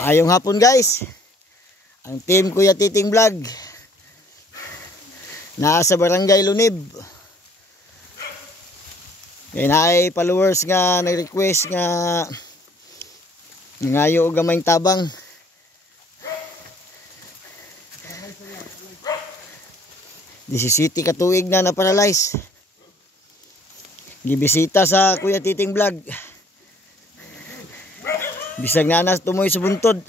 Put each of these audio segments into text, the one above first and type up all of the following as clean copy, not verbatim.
Maayong hapon guys. Ang team Kuya Titing Vlog nasa Barangay Lunib. Kaya na ay followers nga nag-request nga ngayo og gamayng tabang. City ka tuig na na-paralyze. Gibisita sa Kuya Titing Vlog. Bisag nanas tumoy sa buntod.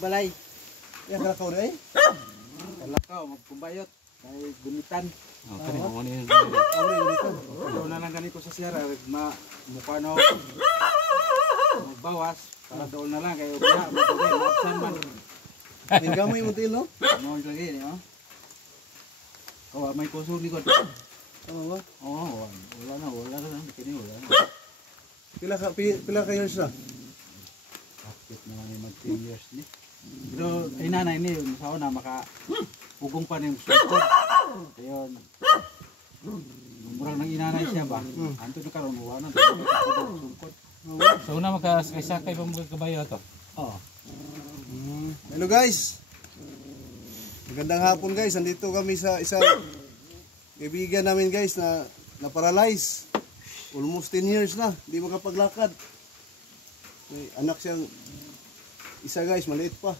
Balay. Yang kalakaw na eh. Kalakaw, magkumbayot. Kaya gumitan. Okay, mo ni. Ito na lang ganito sa siyara. Mukha na magbawas. Para doon na lang. Kaya wala, magkagay. Maapsan man. Tingga mo yung mutil, no? Mo yung lagi, no? May kusog likod. Ano ba? Oo, wala na. Wala na. Pila ka years na? Kapit naman yung mag 10 years ni. Pero ay nanay ni sa una makahugong pa ning sukod. Ayon. Murang nang inanay siya ba? Anto na karon wala na sukod. So una makasakay pa mga kabayo to. Oo. Hello guys. Magandang hapon guys. Andito kami sa isang kaibigan namin guys na paralyze. Almost 10 years na, hindi makapaglakad. May anak siyang isa guys, maliit pa.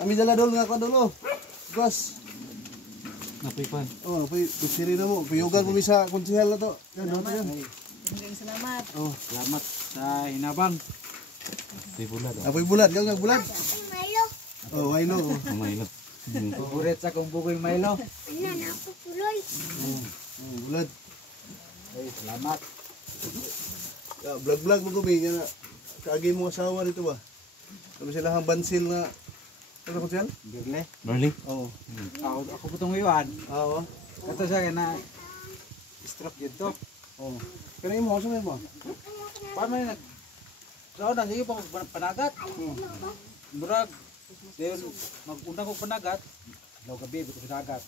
Kami dala dol nga kadolo. Gas. Napipan. Oh, pusiri na mo. Piyugan mo mi sa konsehal na to. Yan, Salamat. Oh, salamat sa hinabang. Di bulad. Apoy bulat, yang bulat. Milo. Oh, Milo. Kumailo. Buret sa kung bugoy Milo. Ano na ako puloy. Oh, bulat. Ay, salamat. Vlog mo kami nga kaagi mo asawa dito ba? Kami sila hang bansil na ano ko siya? Birle. Barley. Oo. Ako putong iwan. Oo. Kato siya na stroke yun to. Oo. Kaya mo, saan mo? Paano yun? So, nandiyo pa panagat. Murag. Dahil mag-una ko panagat. Law gabi, bito panagat.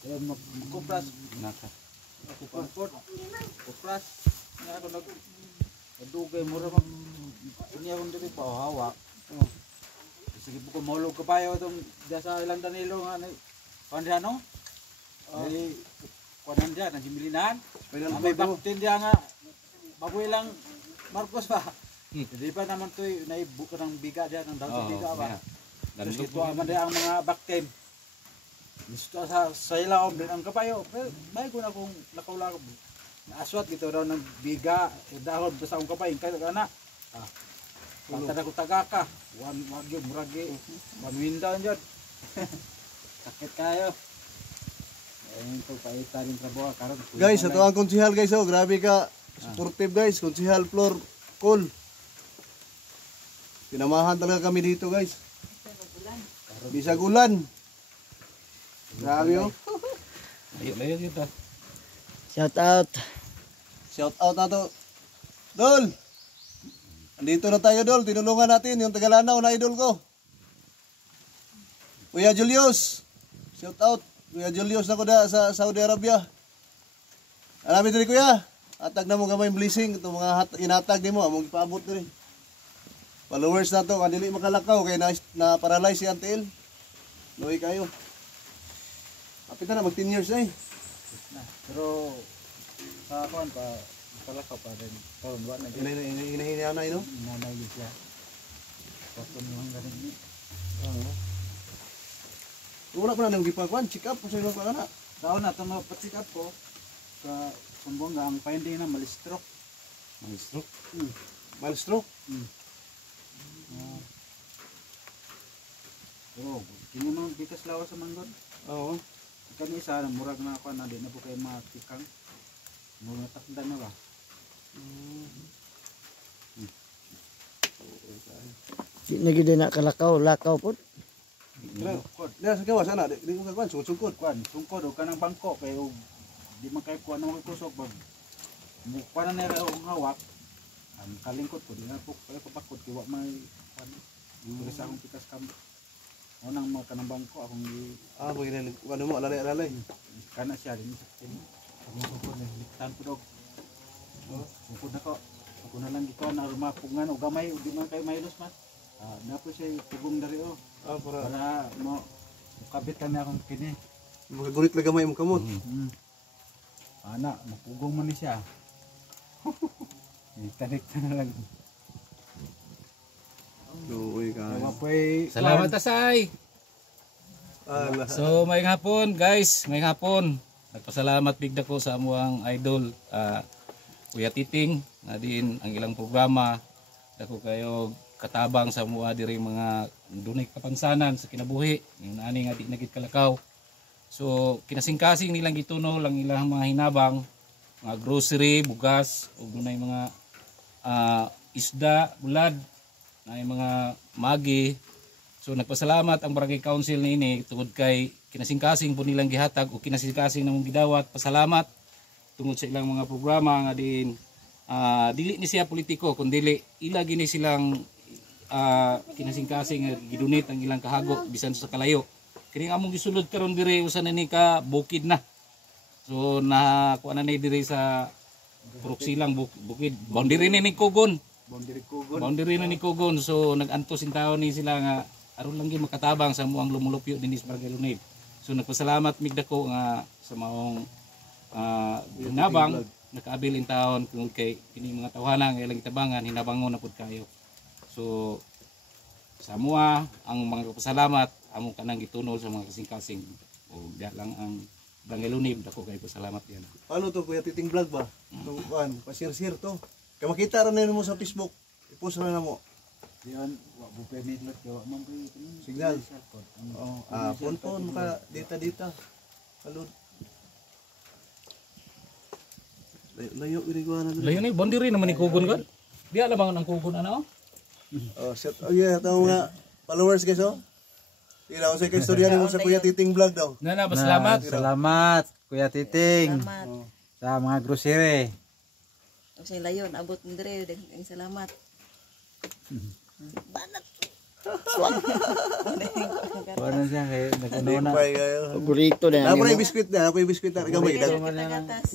Dahil mag-kupras. Naka. Ako pangkot. Kupras. Nga ako nagdugay. Mura mag... Kunya akong dito pa hawak. Sige po kung mahulog ka pa yun itong sa ilang Danilo nga Pandriano. Ay, kuanan dyan, nanjimilinan. May baktin dyan nga, baboy lang Marcos pa. Hindi pa naman ito'y naibuka ng biga dyan, ng daw sa biga ba. Tapos ito naman dyan ang mga baktin. Gusto sa ilaw, ang kapayo. Pero may ko na kung lakaw-lakaw. Naaswat dito daw ng biga, dahon sa akong kapayo. Kaya ka na. Pagtada ko tagaka, wagyo muragi, mamindaw dyan. Sakit kayo. Ayun po, paita rin trabaho. Guys, ito ang konsihal guys. Oh, grabe ka. Supportive guys. Konsihal Flor Col. Pinamahan talaga kami dito guys. Bisag ulan. Grabe oh. Layo kita. Shout out. Shout out na to. Dol! Andito na tayo Dol. Tinulungan natin yung Tagalanaw na idol ko. Kuya Julius. Shout out. Kuya Julius na ko da sa Saudi Arabia. Alamin din kuya. Atag na mo gamay blessing. Ito mga inatag din mo. Among ipaabot din. Followers na to. Kanili makalakaw. Kaya na-paralyze si Antil. Luwi kayo. Kapit na mag 10 years na eh. Pero sa akuan pa, kalakaw pa rin. Karon wa na Hinahinay no? nanay siya. Tapos mo ang galing ni. Oo. Wala pa na nang gipagwan, check up sa ilo pa kana. Daon na tong pa-check up ko sa Sumbonga ang finding na malistroke. Maestro. Mild stroke. Oo, kini man bikas lawas sa manggon. Oo. Kani isa murag na ako na di na po kay matikang. Mura takdan na ba? Di na gid na kalakaw, lakaw pod. Dira sa gawas ana, di ko kagwan sungkod. Kuan, sungkod o kanang bangko kay di man kay kuan ang kusog bag. Mukha na nila ang hawak. Ang kalingkot ko, di na po kayo papakot, kiwa may, tulis akong pikas kam. Unang mga kanambang ko, akong di, Pagkinalig, ano mo, alalay. kana siya, din sa akin. Pagkukod na, liktan ko dog. Bukod na ko, ako na lang ikaw na rumapungan, o gamay, o di man kayo maylos man. Napo siya, tugong dari o. Para mo, kabit kami akong kini. Magagunit lang gamay mo kamot. Ana, mapugong mo ni siya. Tanik na lang. Uy, ka. Salamat Tasay. So may hapon guys, may hapon. Nagpasalamat bigda ko sa amuang idol Kuya Titing na din ang ilang programa. Dako kayo katabang sa mua diri mga dunay kapansanan sa kinabuhi. Yung ani nga di nagit kalakaw. So kinasing-kasing nilang gituno lang ilang mga hinabang, mga grocery, bugas, ug dunay mga isda, bulad, na mga magi. So nagpasalamat ang Barangay Council niini tungod kay kinasing-kasing po nilang gihatag o kinasing-kasing namong gidawat. Pasalamat tungod sa ilang mga programa nga din dili ni siya politiko kundi ila gini silang kinasing-kasing nga gidunit ang ilang kahagok bisan sa kalayo. Kini among gisulod karon dire usa na ni ka bukid na. So na kuan na ni dire sa Purok-Silang bukid. Boundary ni Kugon. Boundary na ni Kugon. So nag-antos in taon ni sila nga aron lang gyud makatabang sa muang lumulupyo dinhi sa Barangay Lunib. So nagpasalamat migdako nga sa maong hinabang nakaabil in taon kung kay kini mga tawhana nga ilang tabangan hinabangon na pud kayo. So sa mua ang mga pasalamat amo kanang gitunol sa mga kasing-kasing o diya lang ang Barangay Lunib dako kay pasalamat yan. Paano to Kuya Titing vlog ba? Itong kuan, pa-share to. Kaya makita ra na mo sa Facebook. I-post na mo. Diyan, wa bu permit lot kay wa man po Signal. Pon ka dita. Kalud. Layo ini ko na. Layo ni boundary naman ni Kugon god. Diya lamang ang Kugon ano? Tao nga followers guys oh. Ila sa kay istorya nimo sa Kuya Titing vlog daw. Na salamat. Salamat Kuya Titing. Salamat. Sa mga grocery. Ang sing layon, abot mo dire, daghang salamat. Banat. Ano siya kay nagkunona. Bye kayo. Paborito na. Ako na yung biskwit na, gamay. Gatas.